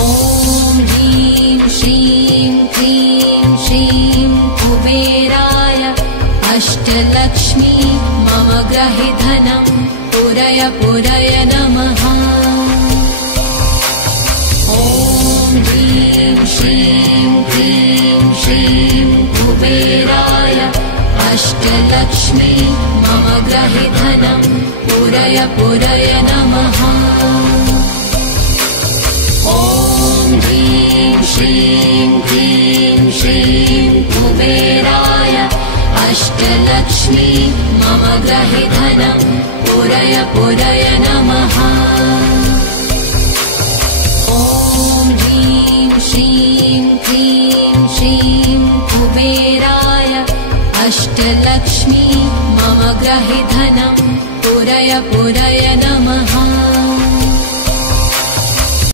ॐ ह्रीं श्रीं क्रीं श्रीं कुबेराय अष्टलक्ष्मी मम ग्रहे धनं पुरय पुरय नमः। ॐ ह्रीं श्रीं क्रीं श्रीं कुबेराय अष्टलक्ष्मी मम ग्रहे धनं पुरय पुरय नमः। ॐ ह्रीं श्रीं क्रीं श्रीं कुबेराय अष्टलक्ष्मी मम ग्रहे धनं पुरय पुरय नमः। ॐ ह्रीं श्रीं क्रीं श्रीं कुबेराय अष्टलक्ष्मी मम ग्रहे धनं पुरय पुरय नमः।